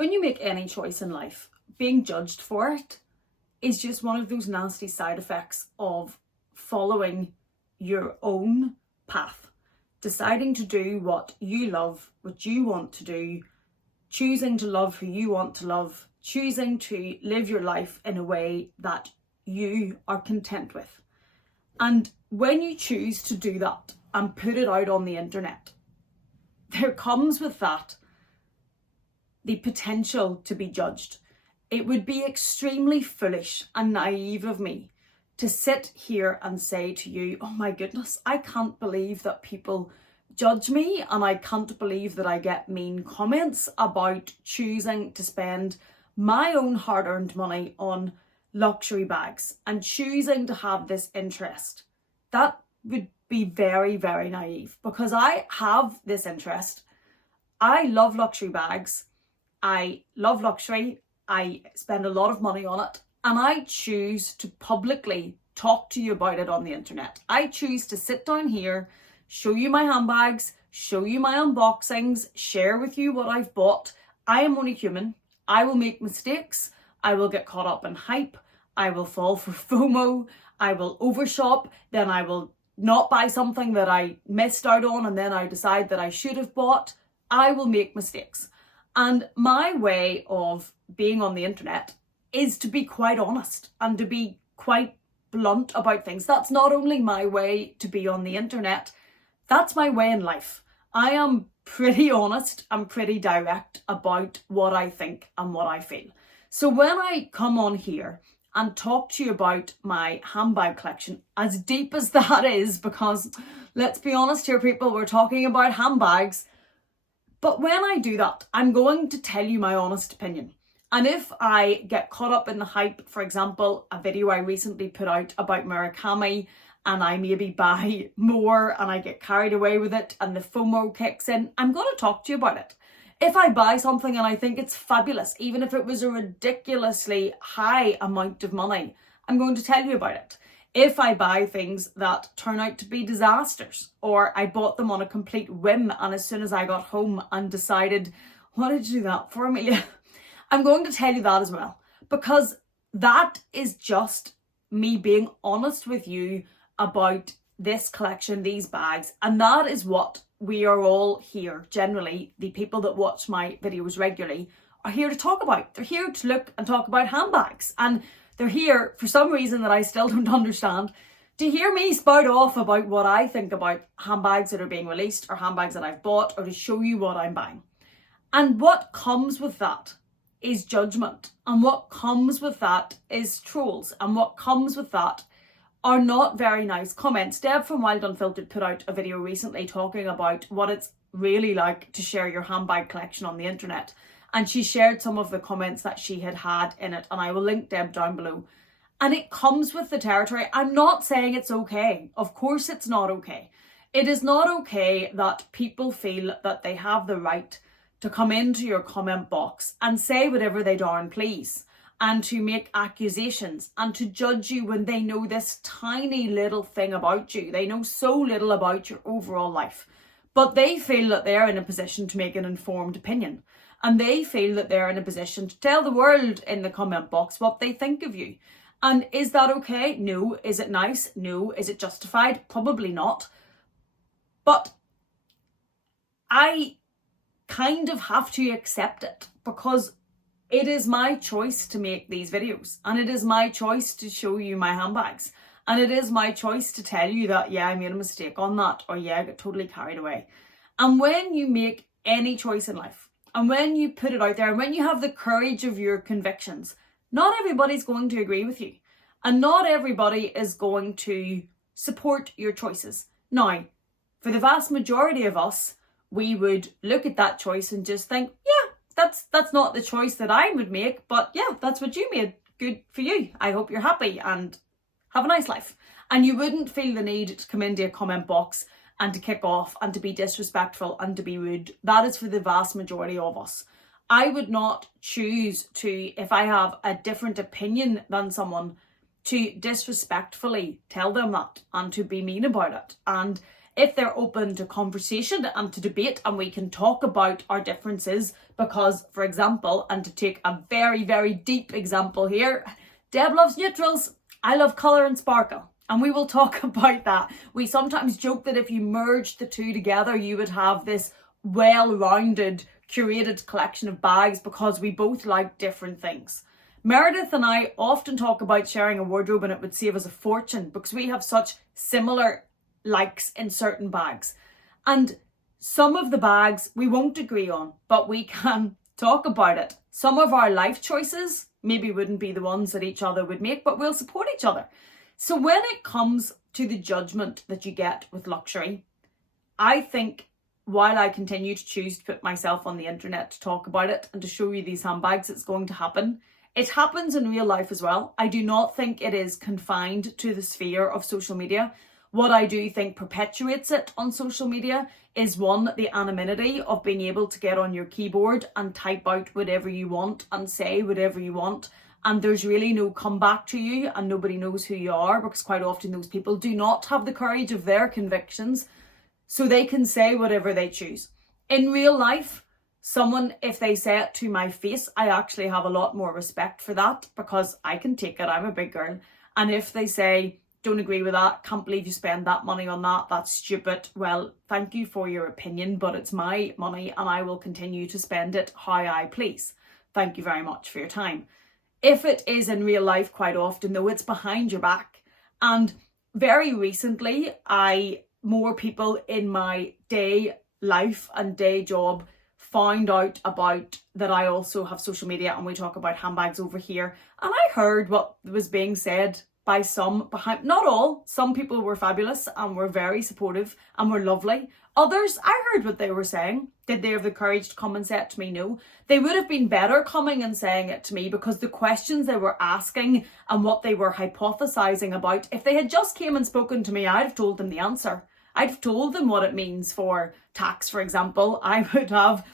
when you make any choice in life, being judged for it is just one of those nasty side effects of following your own path, deciding to do what you love, what you want to do, choosing to love who you want to love, choosing to live your life in a way that you are content with. And when you choose to do that and put it out on the internet, there comes with that the potential to be judged. It would be extremely foolish and naive of me to sit here and say to you, oh my goodness, I can't believe that people judge me, and I can't believe that I get mean comments about choosing to spend my own hard-earned money on luxury bags and choosing to have this interest. That would be very, very naive, because I have this interest. I love luxury bags. I love luxury. I spend a lot of money on it, and I choose to publicly talk to you about it on the internet. I choose to sit down here, show you my handbags, show you my unboxings, share with you what I've bought. I am only human. I will make mistakes. I will get caught up in hype. I will fall for FOMO. I will overshop. Then I will not buy something that I missed out on, and then I decide that I should have bought. I will make mistakes. And my way of being on the internet is to be quite honest and to be quite blunt about things. That's not only my way to be on the internet, that's my way in life. I am pretty honest and pretty direct about what I think and what I feel. So when I come on here and talk to you about my handbag collection, as deep as that is, because let's be honest here, people, we're talking about handbags. But when I do that, I'm going to tell you my honest opinion. And if I get caught up in the hype, for example, a video I recently put out about Murakami, and I maybe buy more and I get carried away with it and the FOMO kicks in, I'm going to talk to you about it. If I buy something and I think it's fabulous, even if it was a ridiculously high amount of money, I'm going to tell you about it. If I buy things that turn out to be disasters, or I bought them on a complete whim and as soon as I got home and decided, what did you do that for, Amelia? I'm going to tell you that as well, because that is just me being honest with you about this collection, these bags, and that is what we are all here, generally, the people that watch my videos regularly, are here to talk about. They're here to look and talk about handbags, and they're here, for some reason that I still don't understand, to hear me spout off about what I think about handbags that are being released or handbags that I've bought, or to show you what I'm buying. And what comes with that is judgment. And what comes with that is trolls. And what comes with that are not very nice comments. Deb from Wild Unfiltered put out a video recently talking about what it's really like to share your handbag collection on the internet. And she shared some of the comments that she had had in it. And I will link Deb down below. And it comes with the territory. I'm not saying it's okay. Of course it's not okay. It is not okay that people feel that they have the right to come into your comment box and say whatever they darn please, and to make accusations and to judge you when they know this tiny little thing about you. They know so little about your overall life, but they feel that they're in a position to make an informed opinion, and they feel that they're in a position to tell the world in the comment box what they think of you. And is that okay? No. Is it nice? No. Is it justified? Probably not. But I kind of have to accept it, because it is my choice to make these videos, and it is my choice to show you my handbags, and it is my choice to tell you that, yeah, I made a mistake on that, or yeah, I got totally carried away. And when you make any choice in life, and when you put it out there, and when you have the courage of your convictions, not everybody's going to agree with you, and not everybody is going to support your choices. Now, for the vast majority of us, we would look at that choice and just think, yeah, that's not the choice that I would make, but yeah, that's what you made. Good for you. I hope you're happy and have a nice life. And you wouldn't feel the need to come into a comment box and to kick off and to be disrespectful and to be rude. That is for the vast majority of us. I would not choose to, if I have a different opinion than someone, to disrespectfully tell them that and to be mean about it. And if they're open to conversation and to debate, and we can talk about our differences. Because, for example, and to take a very, very deep example here, Deb loves neutrals, I love colour and sparkle. And we will talk about that. We sometimes joke that if you merged the two together, you would have this well-rounded, curated collection of bags, because we both like different things. Meredith and I often talk about sharing a wardrobe, and it would save us a fortune because we have such similar likes in certain bags. And some of the bags we won't agree on, but we can talk about it. Some of our life choices maybe wouldn't be the ones that each other would make, but we'll support each other. So when it comes to the judgment that you get with luxury, I think while I continue to choose to put myself on the internet to talk about it and to show you these handbags, it's going to happen. It happens in real life as well. I do not think it is confined to the sphere of social media. What I do think perpetuates it on social media is, one, the anonymity of being able to get on your keyboard and type out whatever you want and say whatever you want. And there's really no comeback to you, and nobody knows who you are, because quite often those people do not have the courage of their convictions, so they can say whatever they choose. In real life, someone, if they say it to my face, I actually have a lot more respect for that, because I can take it, I'm a big girl. And if they say, don't agree with that, can't believe you spend that money on that, that's stupid, well, thank you for your opinion, but it's my money and I will continue to spend it how I please. Thank you very much for your time. If it is in real life, quite often though, it's behind your back. And very recently, more people in my day life and day job found out about that I also have social media, and we talk about handbags over here. And I heard what was being said by some, behind, not all, some people were fabulous and were very supportive and were lovely. Others, I heard what they were saying. Did they have the courage to come and say it to me? No. They would have been better coming and saying it to me, because the questions they were asking and what they were hypothesizing about, if they had just came and spoken to me, I'd have told them the answer. I'd have told them what it means for tax, for example. I would have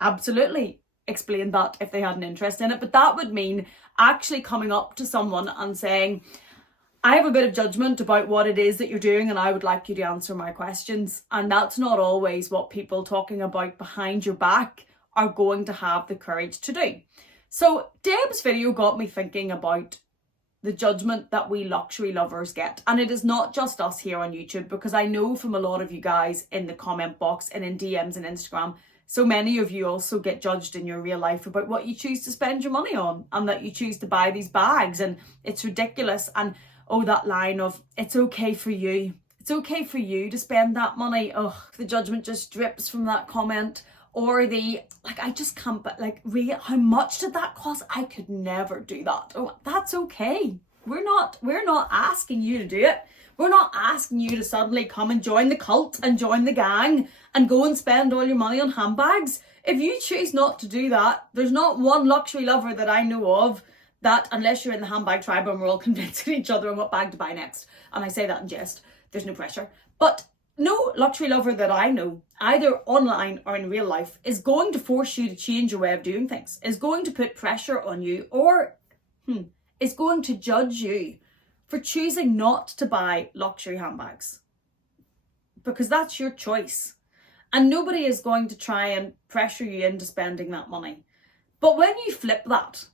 absolutely explained that if they had an interest in it. But that would mean actually coming up to someone and saying, I have a bit of judgment about what it is that you're doing, and I would like you to answer my questions. And that's not always what people talking about behind your back are going to have the courage to do. So Deb's video got me thinking about the judgment that we luxury lovers get. And it is not just us here on YouTube, because I know from a lot of you guys in the comment box and in DMs and Instagram, so many of you also get judged in your real life about what you choose to spend your money on, and that you choose to buy these bags and it's ridiculous. And oh, that line of, it's okay for you. It's okay for you to spend that money. Oh, the judgment just drips from that comment. Or the, like, I just can't, but like, really, how much did that cost? I could never do that. Oh, that's okay. We're not asking you to do it. We're not asking you to suddenly come and join the cult and join the gang and go and spend all your money on handbags. If you choose not to do that, there's not one luxury lover that I know of that, unless you're in the handbag tribe and we're all convincing each other on what bag to buy next. And I say that in jest, there's no pressure. But no luxury lover that I know, either online or in real life, is going to force you to change your way of doing things, is going to put pressure on you, or is going to judge you for choosing not to buy luxury handbags. Because that's your choice. And nobody is going to try and pressure you into spending that money. But when you flip that,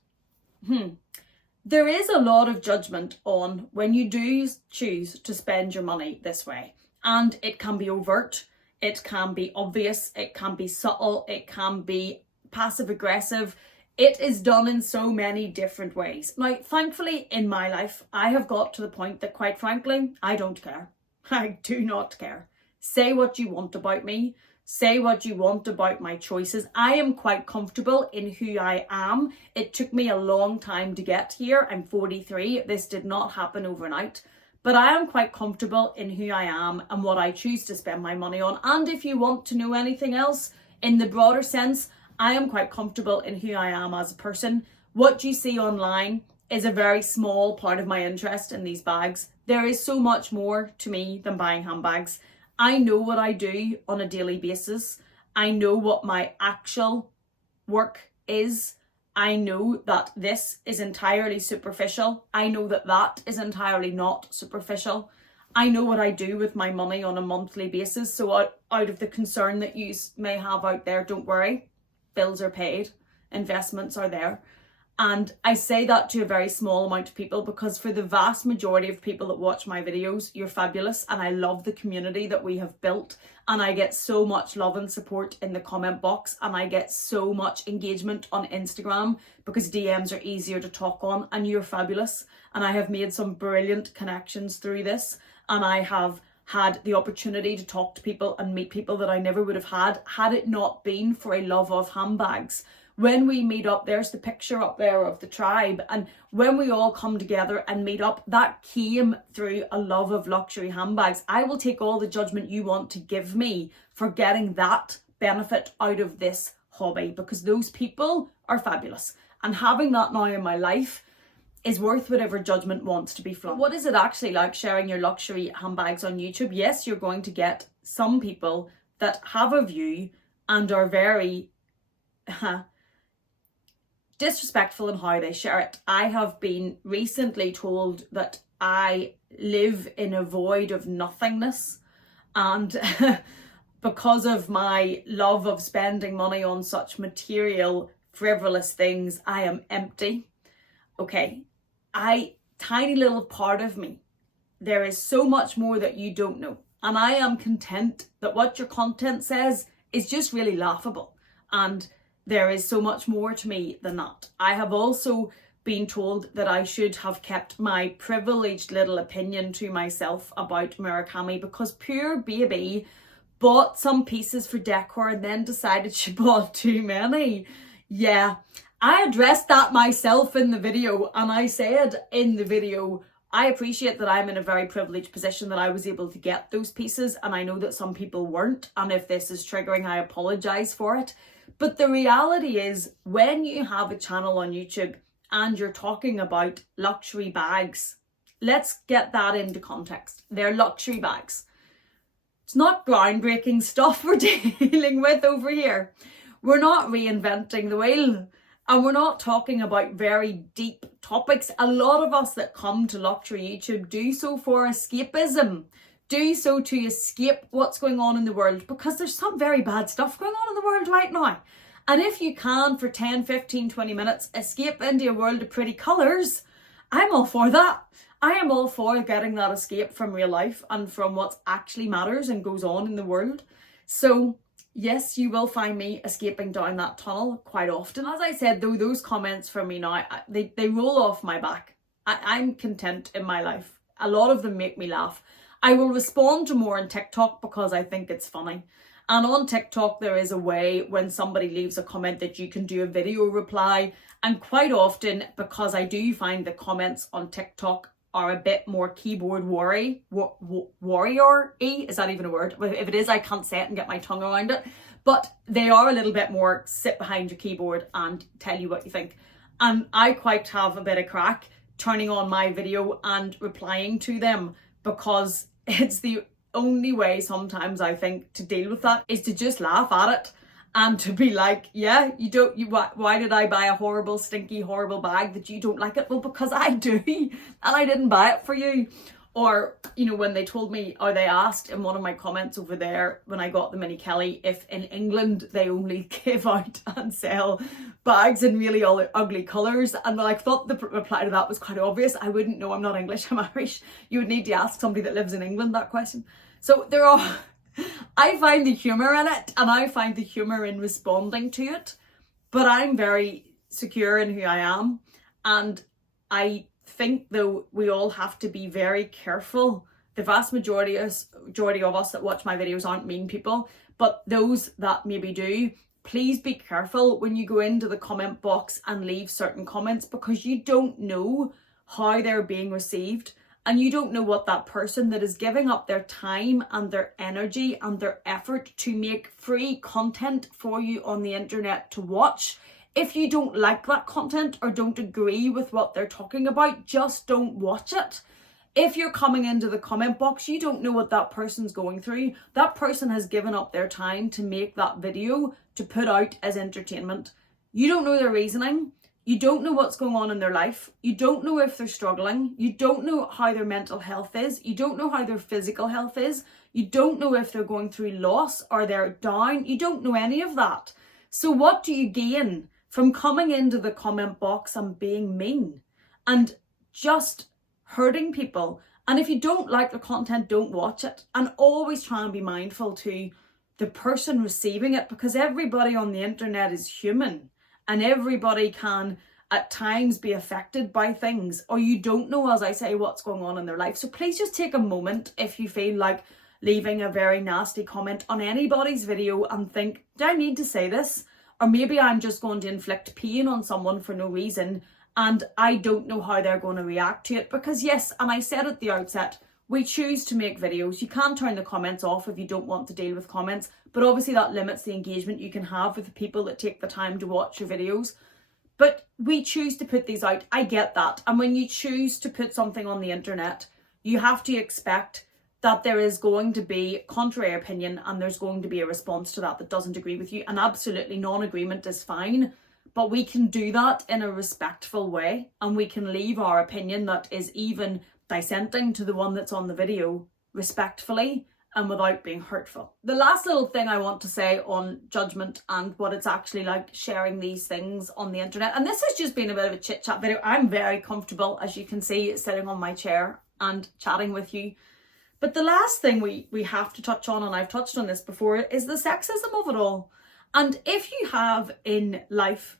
there is a lot of judgment on when you do choose to spend your money this way. And it can be overt, it can be obvious, it can be subtle, it can be passive aggressive. It is done in so many different ways. Now, thankfully in my life, I have got to the point that, quite frankly, I don't care. I do not care. Say what you want about me. Say what you want about my choices. I am quite comfortable in who I am. It took me a long time to get here. I'm 43. This did not happen overnight. But I am quite comfortable in who I am and what I choose to spend my money on. And if you want to know anything else in the broader sense, I am quite comfortable in who I am as a person. What you see online is a very small part of my interest in these bags. There is so much more to me than buying handbags. I know what I do on a daily basis. I know what my actual work is. I know that this is entirely superficial. I know that that is entirely not superficial. I know what I do with my money on a monthly basis. So out of the concern that you may have out there, don't worry, bills are paid, investments are there. And I say that to a very small amount of people, because for the vast majority of people that watch my videos, you're fabulous. And I love the community that we have built. And I get so much love and support in the comment box. And I get so much engagement on Instagram, because DMs are easier to talk on, and you're fabulous. And I have made some brilliant connections through this. And I have had the opportunity to talk to people and meet people that I never would have had it not been for a love of handbags. When we meet up, there's the picture up there of the tribe. And when we all come together and meet up, that came through a love of luxury handbags. I will take all the judgment you want to give me for getting that benefit out of this hobby, because those people are fabulous. And having that now in my life is worth whatever judgment wants to be flung. What is it actually like sharing your luxury handbags on YouTube? Yes, you're going to get some people that have a view and are very disrespectful in how they share it. I have been recently told that I live in a void of nothingness, and because of my love of spending money on such material, frivolous things, I am empty. Okay, tiny little part of me, there is so much more that you don't know, and I am content that what your content says is just really laughable, and there is so much more to me than that. I have also been told that I should have kept my privileged little opinion to myself about Murakami, because poor baby bought some pieces for decor and then decided she bought too many. Yeah, I addressed that myself in the video, and I said in the video, I appreciate that I'm in a very privileged position that I was able to get those pieces, and I know that some people weren't, and if this is triggering, I apologise for it. But the reality is, when you have a channel on YouTube and you're talking about luxury bags, let's get that into context. They're luxury bags. It's not groundbreaking stuff we're dealing with over here. We're not reinventing the wheel, and we're not talking about very deep topics. A lot of us that come to luxury YouTube do so for escapism. Do so to escape what's going on in the world, because there's some very bad stuff going on in the world right now. And if you can, for 10, 15, 20 minutes, escape into a world of pretty colours, I'm all for that. I am all for getting that escape from real life and from what actually matters and goes on in the world. So yes, you will find me escaping down that tunnel quite often. As I said, though, those comments from me now, they roll off my back. I'm content in my life. A lot of them make me laugh. I will respond to more on TikTok because I think it's funny. And on TikTok, there is a way when somebody leaves a comment that you can do a video reply. And quite often, because I do find the comments on TikTok are a bit more keyboard warrior-y. Is that even a word? If it is, I can't say it and get my tongue around it. But they are a little bit more sit behind your keyboard and tell you what you think. And I quite have a bit of crack turning on my video and replying to them, because it's the only way sometimes, I think, to deal with that is to just laugh at it and to be like, yeah, why did I buy a horrible, stinky, horrible bag that you don't like it? Well, because I do, and I didn't buy it for you. Or, you know, when they told me, or they asked in one of my comments over there when I got the Mini Kelly, if in England they only give out and sell bags in really all ugly colours. And I thought the reply to that was quite obvious. I wouldn't know, I'm not English, I'm Irish. You would need to ask somebody that lives in England that question. So I find the humour in it, and I find the humour in responding to it. But I'm very secure in who I am, and I think, though, we all have to be very careful. The vast majority of us that watch my videos aren't mean people, but those that maybe do, please be careful when you go into the comment box and leave certain comments, because you don't know how they're being received, and you don't know what that person that is giving up their time and their energy and their effort to make free content for you on the internet to watch. If you don't like that content or don't agree with what they're talking about, just don't watch it. If you're coming into the comment box, you don't know what that person's going through. That person has given up their time to make that video to put out as entertainment. You don't know their reasoning. You don't know what's going on in their life. You don't know if they're struggling. You don't know how their mental health is. You don't know how their physical health is. You don't know if they're going through loss or they're down. You don't know any of that. So what do you gain from coming into the comment box and being mean and just hurting people? And if you don't like the content, don't watch it. And always try and be mindful to the person receiving it, because everybody on the internet is human. And everybody can at times be affected by things, or you don't know, as I say, what's going on in their life. So please just take a moment if you feel like leaving a very nasty comment on anybody's video and think, do I need to say this? Or maybe I'm just going to inflict pain on someone for no reason and I don't know how they're going to react to it. Because yes, and I said at the outset, we choose to make videos. You can turn the comments off if you don't want to deal with comments, but obviously that limits the engagement you can have with the people that take the time to watch your videos. But we choose to put these out. I get that. And when you choose to put something on the internet, you have to expect that there is going to be contrary opinion and there's going to be a response to that doesn't agree with you. And absolutely non-agreement is fine, but we can do that in a respectful way, and we can leave our opinion that is even dissenting to the one that's on the video respectfully and without being hurtful. The last little thing I want to say on judgment and what it's actually like sharing these things on the internet, and this has just been a bit of a chit chat video. I'm very comfortable, as you can see, sitting on my chair and chatting with you. But the last thing we have to touch on, and I've touched on this before, is the sexism of it all. And if you have in life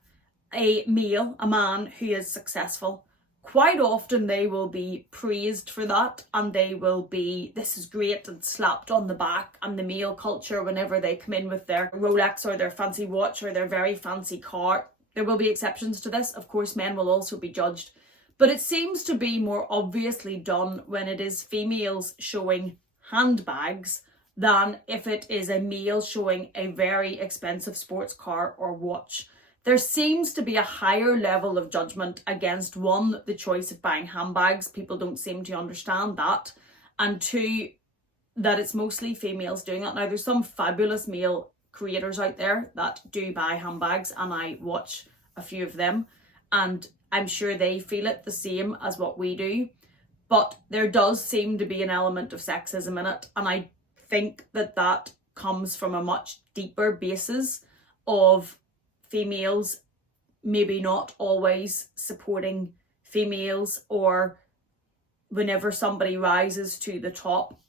a male, a man who is successful, quite often they will be praised for that, and they will be, this is great, and slapped on the back. And the male culture, whenever they come in with their Rolex or their fancy watch or their very fancy car, there will be exceptions to this. Of course, men will also be judged. But it seems to be more obviously done when it is females showing handbags than if it is a male showing a very expensive sports car or watch. There seems to be a higher level of judgment against, one, the choice of buying handbags. People don't seem to understand that. And two, that it's mostly females doing that. Now, there's some fabulous male creators out there that do buy handbags, and I watch a few of them, and I'm sure they feel it the same as what we do. But there does seem to be an element of sexism in it. And I think that that comes from a much deeper basis of females maybe not always supporting females, or whenever somebody rises to the top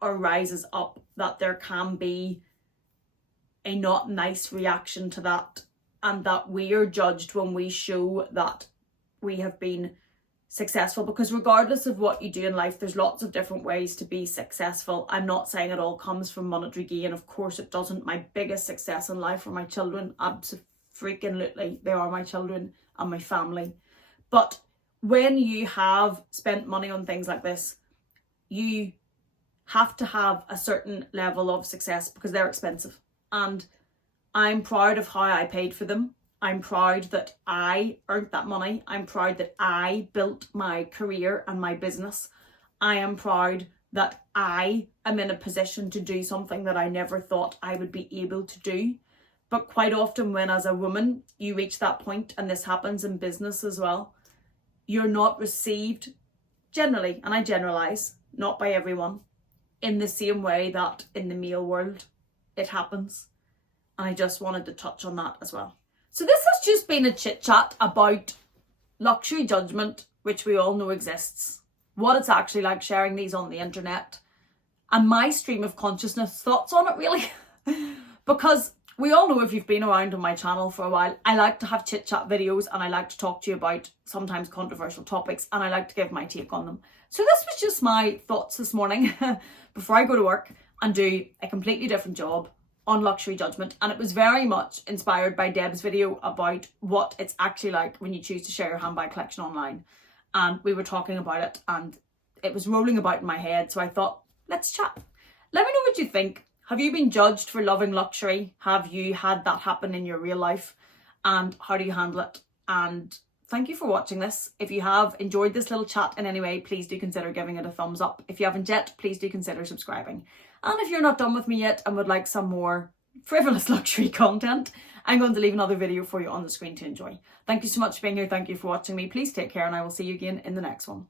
or rises up, that there can be a not nice reaction to that, and that we are judged when we show that we have been successful. Because regardless of what you do in life, there's lots of different ways to be successful. I'm not saying it all comes from monetary gain. Of course it doesn't. My biggest success in life are my children. Absolutely, they are my children and my family. But when you have spent money on things like this, you have to have a certain level of success because they're expensive. And I'm proud of how I paid for them. I'm proud that I earned that money. I'm proud that I built my career and my business. I am proud that I am in a position to do something that I never thought I would be able to do. But quite often when, as a woman, you reach that point, and this happens in business as well, you're not received generally, and I generalize, not by everyone, in the same way that in the male world it happens. And I just wanted to touch on that as well. So this has just been a chit chat about luxury judgment, which we all know exists, what it's actually like sharing these on the internet, and my stream of consciousness thoughts on it, really. Because we all know, if you've been around on my channel for a while, I like to have chit chat videos, and I like to talk to you about sometimes controversial topics, and I like to give my take on them. So this was just my thoughts this morning before I go to work and do a completely different job on luxury judgment. And it was very much inspired by Deb's video about what it's actually like when you choose to share your handbag collection online. And we were talking about it, and it was rolling about in my head. So I thought, let's chat. Let me know what you think. Have you been judged for loving luxury? Have you had that happen in your real life? And how do you handle it? And thank you for watching this. If you have enjoyed this little chat in any way, please do consider giving it a thumbs up. If you haven't yet, please do consider subscribing. And if you're not done with me yet and would like some more frivolous luxury content, I'm going to leave another video for you on the screen to enjoy. Thank you so much for being here. Thank you for watching me. Please take care, and I will see you again in the next one.